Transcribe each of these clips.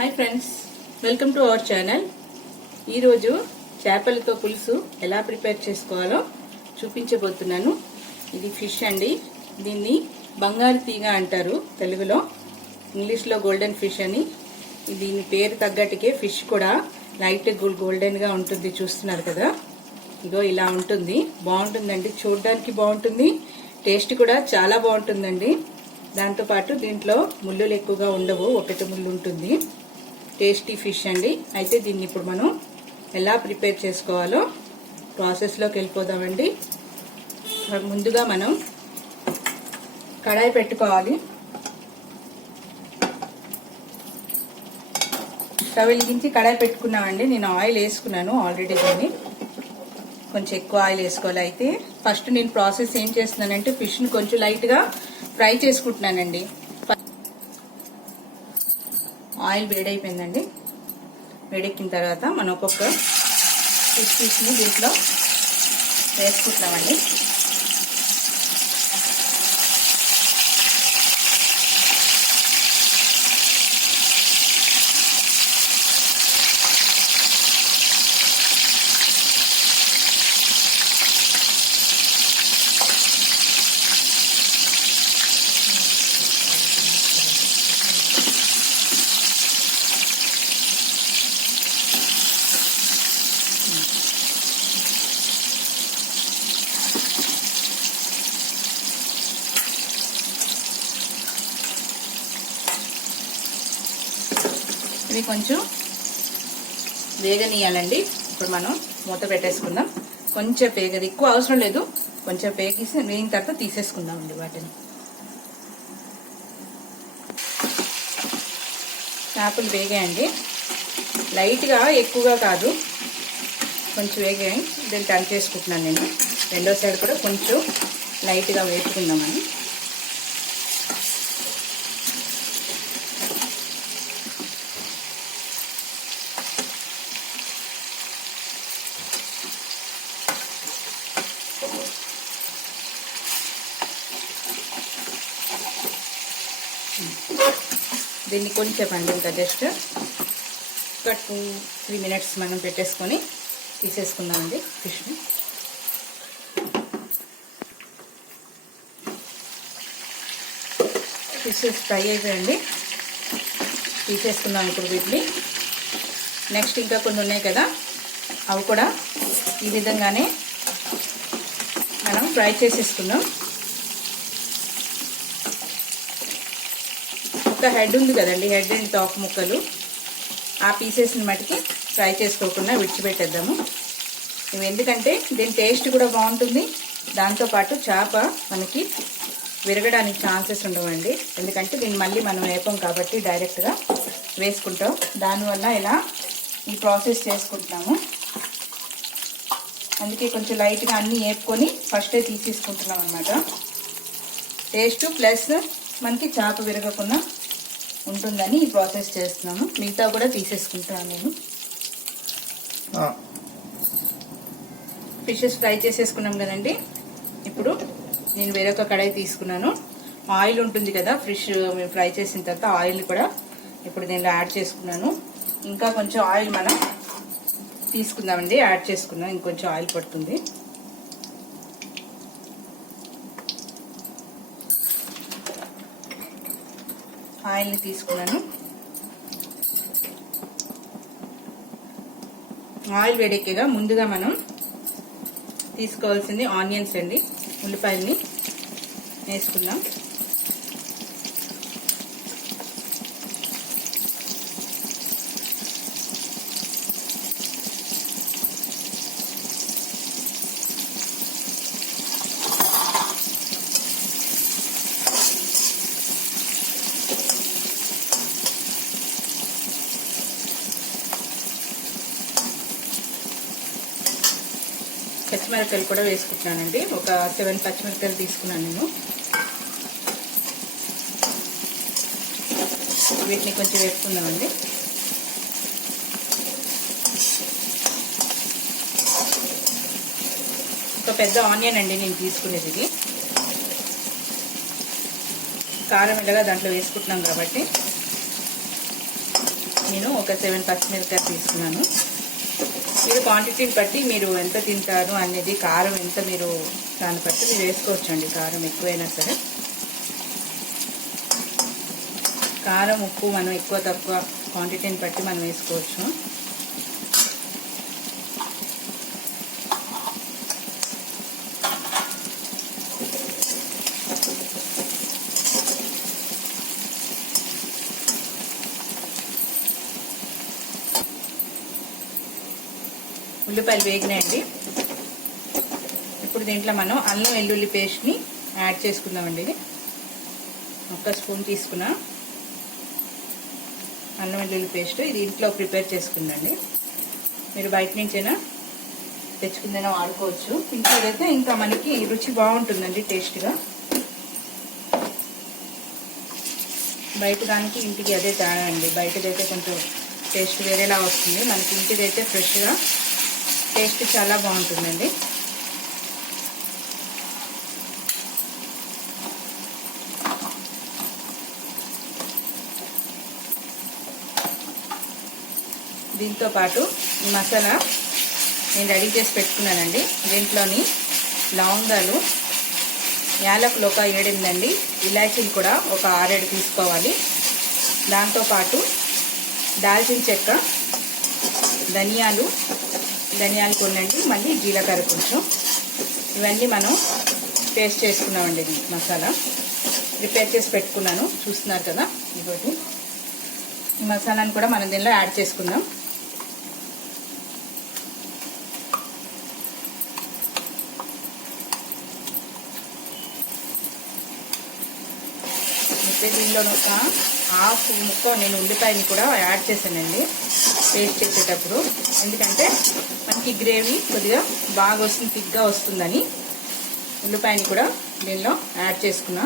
Hi friends, welcome to our channel. ఈరోజు చేపలతో పులుసు ఎలా ప్రిపేర్ చేసుకోవాలో చూపించబోతున్నాను. ఇది ఫిష్ అండి. దీన్ని బంగారు తీగ అంటారు తెలుగులో, ఇంగ్లీష్లో గోల్డెన్ ఫిష్ అని. దీని పేరు తగ్గట్టుకే ఫిష్ కూడా లైట్ గోల్డెన్గా ఉంటుంది. చూస్తున్నారు కదా, ఇగో ఇలా ఉంటుంది. బాగుంటుందండి, చూడడానికి బాగుంటుంది, టేస్ట్ కూడా చాలా బాగుంటుందండి. దాంతోపాటు దీంట్లో ముళ్ళులు ఎక్కువగా ఉండవు, ఒకటి ముళ్ళు ఉంటుంది. టేస్టీ ఫిష్ అండి. అయితే దీన్ని ఇప్పుడు మనం ఎలా ప్రిపేర్ చేసుకోవాలో ప్రాసెస్లోకి వెళ్ళిపోదామండి. ముందుగా మనం కడాయి పెట్టుకోవాలి. స్టవ్ వెలిగించి కడాయి పెట్టుకున్నామండి. నేను ఆయిల్ వేసుకున్నాను ఆల్రెడీ. దీన్ని కొంచెం ఎక్కువ ఆయిల్ వేసుకోవాలి. అయితే ఫస్ట్ నేను ప్రాసెస్ ఏం చేస్తున్నానంటే ఫిష్ని కొంచెం లైట్గా ఫ్రై చేసుకుంటున్నానండి. ఆయిల్ వేడైపోయిందండి. వేడెక్కిన తర్వాత మనం ఒక్కొక్క ఫిష్ పీస్ని దీంట్లో వేసుకుంటున్నామండి. ఇది కొంచెం వేగనీయాలండి. ఇప్పుడు మనం మూత పెట్టేసుకుందాం. కొంచెం వేగది, ఎక్కువ అవసరం లేదు. కొంచెం వేగేసి వేగిన తర్వాత తీసేసుకుందామండి వాటిని. చేపలు వేగాయండి, లైట్గా, ఎక్కువగా కాదు, కొంచెం వేగాయి. దీన్ని టర్న్ చేసుకుంటున్నాను నేను. రెండో సైడ్ కూడా కొంచెం లైట్గా వేసుకుందామని. దీన్ని కొంచెం అండి, ఇంకా జస్ట్ ఒక 2-3 మినిట్స్ మనం పెట్టేసుకొని తీసేసుకుందామండి ఫిష్ని. ఫిష్ ఫ్రై అయిపోయండి, తీసేసుకుందాం ఇప్పుడు వీటిని. నెక్స్ట్ ఇంకా కొన్ని ఉన్నాయి కదా, అవి కూడా ఈ విధంగానే మనం ఫ్రై చేసేసుకుందాం. ఒక హెడ్ ఉంది కదండి, హెడ్ అండ్ టాప్ ముక్కలు, ఆ పీసెస్ని మటుకి ఫ్రై చేసుకోకుండా విడిచిపెట్టేద్దాము. ఇవి ఎందుకంటే దీని టేస్ట్ కూడా బాగుంటుంది. దాంతోపాటు చేప మనకి విరగడానికి ఛాన్సెస్ ఉండవండి. ఎందుకంటే దీన్ని మళ్ళీ మనం వేపం కాబట్టి డైరెక్ట్గా వేసుకుంటాం. దానివల్ల ఇలా ఈ ప్రాసెస్ చేసుకుంటున్నాము. అందుకే కొంచెం లైట్గా అన్నీ వేపుకొని ఫస్టే తీసేసుకుంటున్నాం అన్నమాట. టేస్ట్ ప్లస్ మనకి చేప విరగకుండా ఉంటుందని ఈ ప్రాసెస్ చేస్తున్నాము. మిగతా కూడా తీసేసుకుంటున్నాను నేను. ఫిషెస్ ఫ్రై చేసేసుకున్నాం కదండి. ఇప్పుడు నేను వేరొక కడాయి తీసుకున్నాను. ఆయిల్ ఉంటుంది కదా, ఫిష్ ఫ్రై చేసిన తర్వాత ఆయిల్ కూడా ఇప్పుడు నేను యాడ్ చేసుకున్నాను. ఇంకా కొంచెం ఆయిల్ మనం తీసుకుందామండి, యాడ్ చేసుకున్నాం. ఇంకొంచెం ఆయిల్ పడుతుంది. ఆయిల్ని తీసుకున్నాను. ఆయిల్ వేడెక్కగా ముందుగా మనం తీసుకోవాల్సింది ఆనియన్స్ అండి. ఉల్లిపాయల్ని వేసుకుందాం. పచ్చిమిరపకాయలు కూడా వేసుకుంటున్నానండి. ఒక 7 పచ్చిమిరపకాయలు తీసుకున్నాను నేను. వీటిని కొంచెం వేసుకుందామండి. ఒక పెద్ద ఆనియన్ అండి నేను తీసుకునేది. ఇది కారం ఎలాగా దాంట్లో వేసుకుంటున్నాం కాబట్టి నేను ఒక 7 పచ్చిమిరపకాయలు తీసుకున్నాను. మీరు క్వాంటిటీని బట్టి మీరు ఎంత తింటారు అనేది, కారం ఎంత మీరు దాన్ని బట్టి మీరు వేసుకోవచ్చండి. కారం ఎక్కువైనా సరే, కారం ఉప్పు మనం ఎక్కువ తక్కువ క్వాంటిటీని బట్టి మనం వేసుకోవచ్చు. ఉల్లిపాయలు వేగినాయండి. ఇప్పుడు దీంట్లో మనం అల్లం వెల్లుల్లి పేస్ట్ని యాడ్ చేసుకుందామండి. ఇది 1 స్పూన్ తీసుకున్నా అల్లం వెల్లుల్లి పేస్ట్. ఇది ఇంట్లో ప్రిపేర్ చేసుకుందండి. మీరు బయట నుంచైనా తెచ్చుకుందైనా వాడుకోవచ్చు. ఇంట్లోదైతే ఇంకా మనకి రుచి బాగుంటుందండి, టేస్ట్గా. బయట దానికి ఇంటికి అదే తేడా అండి. బయటదైతే కొంచెం టేస్ట్ వేరేలా వస్తుంది, మనకి ఇంటిదైతే ఫ్రెష్గా టేస్ట్ చాలా బాగుంటుందండి. దీంతో పాటు ఈ మసాలా నేను రెడీ చేసి పెట్టుకున్నానండి. దీంట్లోని లవంగాలు, యాలకులు ఒక 7-8 అండి, ఇలాచీలు కూడా ఒక 6-7 తీసుకోవాలి. దాంతోపాటు దాల్చిన చెక్క, ధనియాలు కొనండి, మళ్ళీ జీలకర్ర కొంచెం. ఇవన్నీ మనం పేస్ట్ చేసుకున్నామండి. మసాలా ప్రిపేర్ చేసి పెట్టుకున్నాను, చూస్తున్నారు కదా. ఇదొకటి. ఈ మసాలాను కూడా మనం దీనిలో యాడ్ చేసుకుందాం. దీనిలో ఒక హాఫ్ ముక్క నేను ఉల్లిపాయని కూడా యాడ్ చేశానండి పేస్ట్ చేసేటప్పుడు. ఎందుకంటే మనకి గ్రేవీ కొద్దిగా బాగా వస్తుంది, థిక్గా వస్తుందని ఉల్లిపాయని కూడా దీనిలో యాడ్ చేసుకున్నా.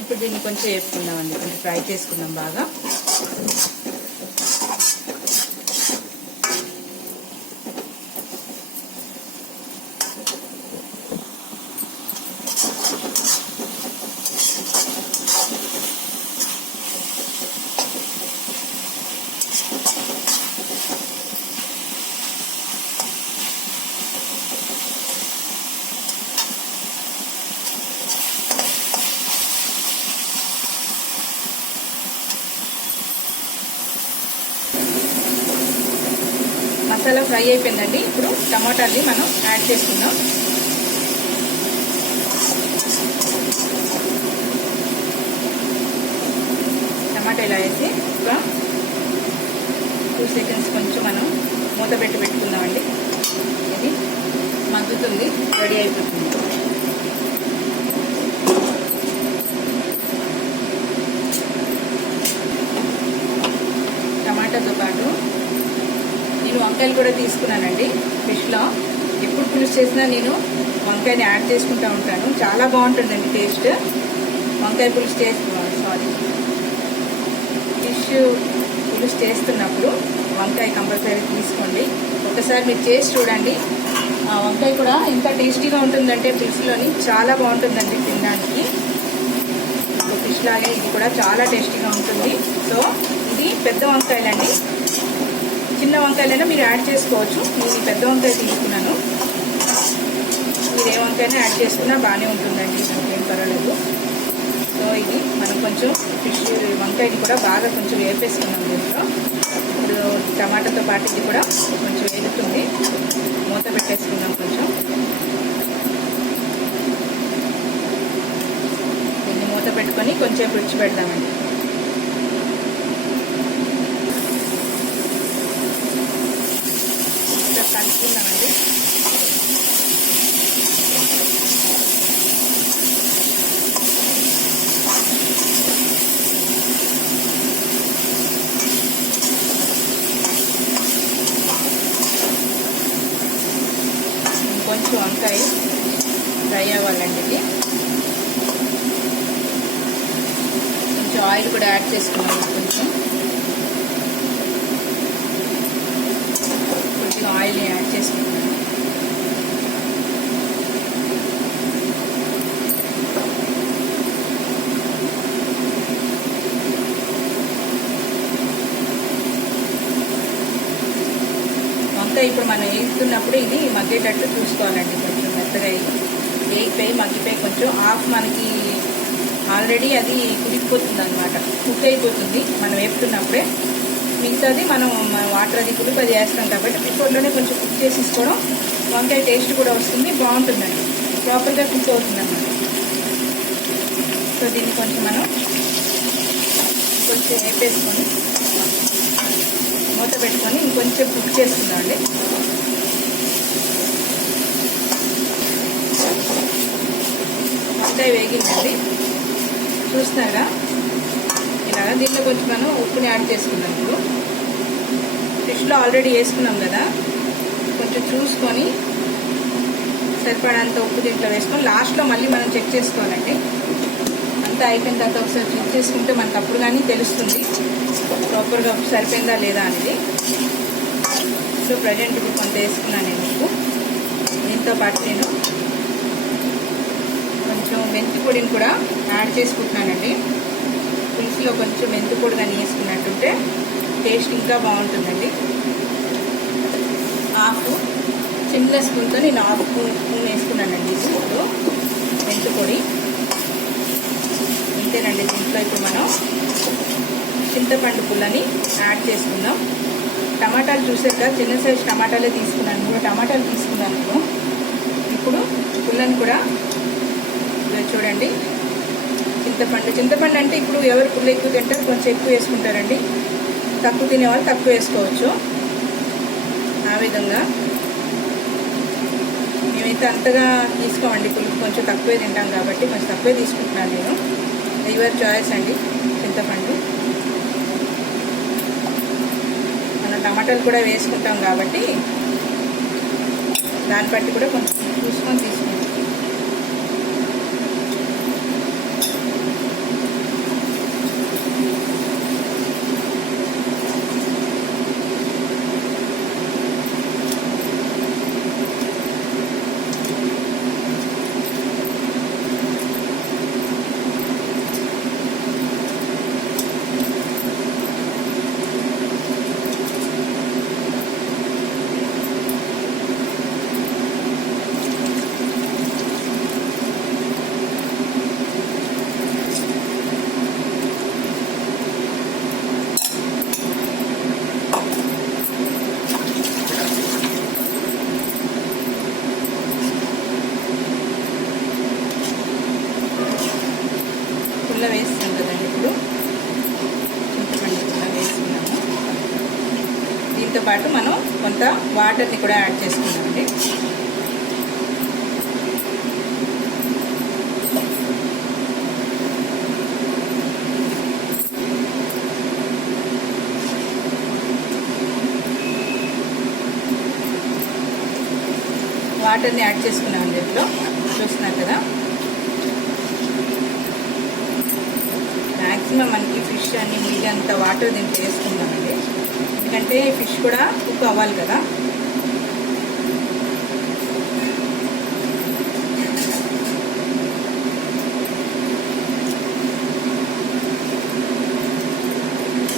ఇప్పుడు దీన్ని కొంచెం వేపుకుందామండి, కొంచెం ఫ్రై చేసుకుందాం బాగా. మసాలా ఫ్రై అయిపోయిందండి. ఇప్పుడు టమాటాని మనం యాడ్ చేసుకుందాం. టమాటా ఇలా వేసి ఒక 2 సెకండ్స్ కొంచెం మనం మూత పెట్టుకుందామండి. ఇది మగ్గుతుంది, రెడీ అయిపోతుంది. టమాటాతో పాటు నేను వంకాయలు కూడా తీసుకున్నానండి. ఫిష్లో ఎప్పుడు పులుసు చేసినా నేను వంకాయని యాడ్ చేసుకుంటూ ఉంటాను. చాలా బాగుంటుందండి టేస్ట్. వంకాయ పులుసు ఫిష్ పులుసు చేస్తున్నప్పుడు వంకాయ కంపల్సరీ తీసుకోండి. ఒకసారి మీరు చేసి చూడండి. వంకాయ కూడా ఎంత టేస్టీగా ఉంటుందంటే పులుసులోని చాలా బాగుంటుందండి తినడానికి. ఫిష్ లాగే ఇది కూడా చాలా టేస్టీగా ఉంటుంది. సో ఇది పెద్ద వంకాయలండి. చిన్న వంకాయలైనా మీరు యాడ్ చేసుకోవచ్చు. నేను పెద్ద వంకాయ తీసుకున్నాను. మీరు ఏ వంకాయనా యాడ్ చేసుకున్నా బాగానే ఉంటుందండి, ఏం పర్వాలేదు. సో ఇది మనం కొంచెం ఫిష్ వంకాయని కూడా బాగా కొంచెం వేపేసుకున్నాం దీంట్లో. ఇప్పుడు టమాటాతో పాటు ఇది కూడా కొంచెం వేగుతుంది. మూత పెట్టేసుకుందాం కొంచెం. దీన్ని మూత పెట్టుకొని కొంచెం రుచి పెడదామండి. కలుపుకుందామండి. కొంచెం వంకాయ ఫ్రై అవ్వాలండి. ఇది కొంచెం ఆయిల్ కూడా యాడ్ చేసుకున్నాము. కొంచెం ఆయిల్ యాడ్ చేసుకున్నాను. ఇంకా ఇప్పుడు మనం వేస్తున్నప్పుడు ఇది మగ్గేటట్టు చూసుకోవాలండి. కొంచెం మెత్తగా వేగిపోయి మగ్గిపోయి కొంచెం ఆఫ్ మనకి ఆల్రెడీ అది కుదిరిపోతుంది అనమాట, కుక్ అయిపోతుంది మనం వేపుతున్నప్పుడే. మిగతాది మనం వాటర్ అది కుదిపి అది వేస్తాం కాబట్టి బిఫోర్లోనే కొంచెం కుక్ చేసి తీసుకోవడం వంకాయ టేస్ట్ కూడా వస్తుంది, బాగుంటుందండి, ప్రాపర్గా కుక్ అవుతుంది అన్నమాట. సో దీన్ని కొంచెం మనం కొంచెం వేపేసుకొని మూత పెట్టుకొని ఇంకొంచెం కుక్ చేసుకుందామండి. వంకాయ వేగిందండి, చూస్తున్నారా ఇలాగా. దీంట్లో కొంచెం మనం ఉప్పుని యాడ్ చేసుకుందాం. ఇప్పుడు ఫిష్లో ఆల్రెడీ వేసుకున్నాం కదా, కొంచెం చూసుకొని సరిపడంత ఉప్పు దీంట్లో వేసుకొని లాస్ట్లో మళ్ళీ మనం చెక్ చేసుకోవాలండి. అంతా అయిపోయిన తర్వాత ఒకసారి చెక్ చేసుకుంటే మనకు అప్పుడు కానీ తెలుస్తుంది ప్రాపర్గా ఉప్పు సరిపోయిందా లేదా అనేది. సో ప్రజెంట్ ఇప్పుడు కొంత వేసుకున్నాను నేను ఉప్పు. దీంతో పాటు నేను కొంచెం మెంతి పొడిని కూడా యాడ్ చేసుకుంటున్నానండి. పులుసులో కొంచెం మెంతి పొడి కానీ వేసుకున్నట్టుంటే టేస్ట్ ఇంకా బాగుంటుందండి. చిన్న స్పూన్తో నేను హాఫ్ స్పూన్ వేసుకున్నానండి స్పూన్లో మెంతి పొడి. అంతేనండి. దీంట్లో ఇప్పుడు మనం చింతపండు పుల్లని యాడ్ చేసుకుందాం. టమాటాలు చూసాక చిన్న సైజు టమాటాలే తీసుకున్నాను, 3 టమాటాలు తీసుకున్నాను నేను. ఇప్పుడు పుల్లని కూడా చూడండి. చింతపండు అంటే ఇప్పుడు ఎవరు పుల్ల ఎక్కువ తింటారు కొంచెం ఎక్కువ వేసుకుంటారండి, తక్కువ తినేవాళ్ళు తక్కువ వేసుకోవచ్చు. ఆ విధంగా మేమైతే అంతగా తీసుకోమండి, పులుపు కొంచెం తక్కువే తింటాం కాబట్టి కొంచెం తక్కువే తీసుకుంటున్నాను నేను. యువర్ చాయిస్ అండి. చింతపండు మనం టమాటాలు కూడా వేసుకుంటాం కాబట్టి దాన్ని బట్టి కూడా కొంచెం చూసుకొని తీసుకుంటాం. వేస్తున్నాం కదండి, ఇప్పుడు చింతపండు కూడా వేసుకున్నాము. దీంతో పాటు మనం కొంత వాటర్ని కూడా యాడ్ చేసుకున్నామండి. వాటర్ని యాడ్ చేసుకున్నామండి. దీంట్లో చూస్తున్నారు కదా, మ్యాక్సిమం మనకి ఫిష్ అన్ని మునిగేంత వాటర్ దీంట్లో వేసుకుందామండి, ఎందుకంటే ఫిష్ కూడా కుక్ అవ్వాలి కదా.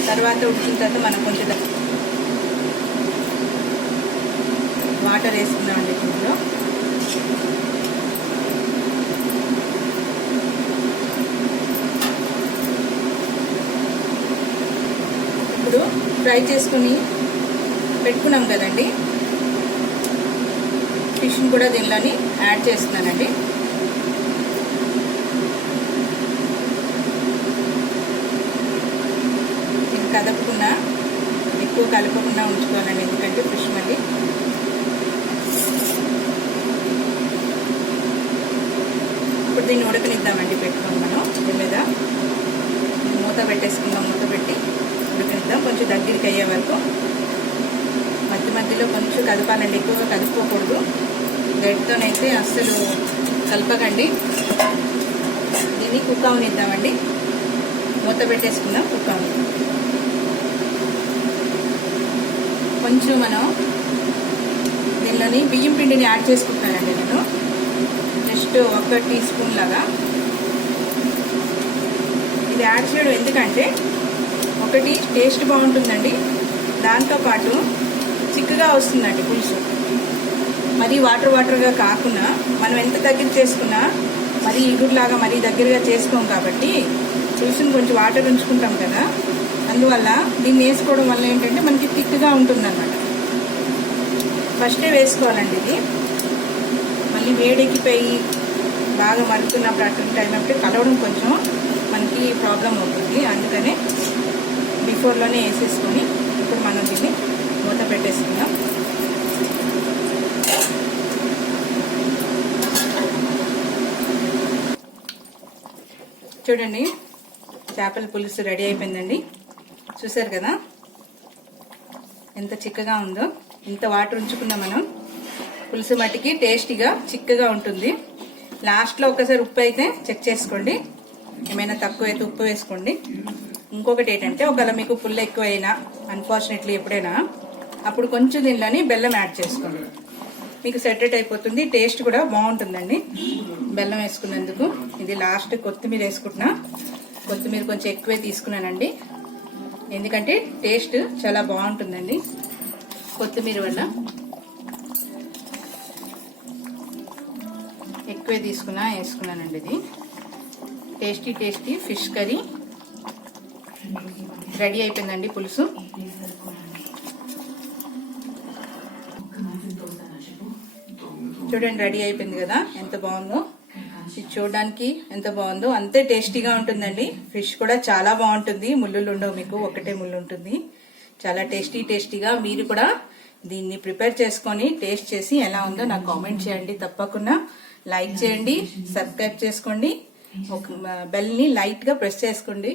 తర్వాత ఉడికిన తర్వాత మనం కొంచెం వాటర్ వేసుకుందామండి దీంట్లో. ఇప్పుడు ఫ్రై చేసుకుని పెట్టుకున్నాం కదండి, ఫిష్ని కూడా దీనిలోని యాడ్ చేస్తున్నానండి. దీన్ని కదపకుండా ఎక్కువ కలపకుండా ఉంచుకోవాలండి, ఎందుకంటే ఫిష్ మళ్ళీ ఇప్పుడు దీన్ని ఉడకనిద్దామండి. పెట్టుకోండి మనం దీని మీద మూత పెట్టేసుకుందాం. మూత పెట్టి ఉడకనిద్దాం కొంచెం దగ్గరికి అయ్యే వరకు. మధ్య మధ్యలో కొంచెం కదపాలండి, ఎక్కువగా కదుపుకోకూడదు. గడ్డతోనైతే అస్సలు కలపకండి. దీన్ని కుక్ అవనిద్దామండి. మూత పెట్టేసుకుందాం, కుక్ అవనిద్దాం. కొంచెం మనం దీనిలోని బియ్యం పిండిని యాడ్ చేసుకుంటున్నానండి నేను, జస్ట్ 1 టీ స్పూన్ లాగా. ఇది యాడ్ చేయడం ఎందుకంటే ఒకటి టేస్ట్ బాగుంటుందండి, దాంతోపాటు చిక్కగా వస్తుందండి పులుసు. మరీ వాటర్గా కాకుండా మనం ఎంత దగ్గర చేసుకున్నా మరీ ఇగురులాగా మరీ దగ్గరగా చేసుకోం కాబట్టి పులుసుని కొంచెం వాటర్ ఉంచుకుంటాం కదా, అందువల్ల దీన్ని వేసుకోవడం వల్ల ఏంటంటే మనకి థిక్గా ఉంటుందన్నమాట. ఫస్టే వేసుకోవాలండి ఇది. మళ్ళీ వేడెక్కిపోయి బాగా మరుగుతున్నప్పుడు అటువంటి అయినప్పుడు కలవడం కొంచెం మనకి ప్రాబ్లం అవుతుంది. అందుకనే బిఫోర్లోనే వేసేసుకొని ఇప్పుడు మనం దీన్ని మూత పెట్టేసుకుందాం. చూడండి, చేపల పులుసు రెడీ అయిపోయిందండి. చూసారు కదా ఎంత చిక్కగా ఉందో. ఇంత వాటర్ ఉంచుకున్నా మనం పులుసు మట్టికి టేస్టీగా చిక్కగా ఉంటుంది. లాస్ట్లో ఒకసారి ఉప్పు అయితే చెక్ చేసుకోండి, ఏమైనా తక్కువ అయితే ఉప్పు వేసుకోండి. ఇంకొకటి ఏంటంటే ఒకవేళ మీకు పుల్ల ఎక్కువ అయినా అన్ఫార్చునేట్లీ ఎప్పుడైనా అప్పుడు కొంచెం దీనిలోని బెల్లం యాడ్ చేసుకోండి, మీకు సెటరేట్ అయిపోతుంది. టేస్ట్ కూడా బాగుంటుందండి బెల్లం వేసుకున్నందుకు. ఇది లాస్ట్ కొత్తిమీర వేసుకుంటున్నా. కొత్తిమీర కొంచెం ఎక్కువే తీసుకున్నానండి, ఎందుకంటే టేస్ట్ చాలా బాగుంటుందండి కొత్తిమీర వల్ల. ఎక్కువే వేసుకున్నానండి. ఇది టేస్టీ ఫిష్ కర్రీ రెడీ అయిపోయిందండి పులుసు. చూడండి రెడీ అయిపోయింది కదా, ఎంత బాగుందో. ఇది చూడడానికి ఎంత బాగుందో అంతే టేస్టీగా ఉంటుందండి. ఫిష్ కూడా చాలా బాగుంటుంది, ముళ్ళులు ఉండవు, మీకు ఒకటే ముళ్ళు ఉంటుంది. చాలా టేస్టీగా మీరు కూడా దీన్ని ప్రిపేర్ చేసుకొని టేస్ట్ చేసి ఎలా ఉందో నాకు కామెంట్ చేయండి. తప్పకుండా లైక్ చేయండి, సబ్స్క్రైబ్ చేసుకోండి, బెల్ ని లైట్ గా ప్రెస్ చేసుకోండి.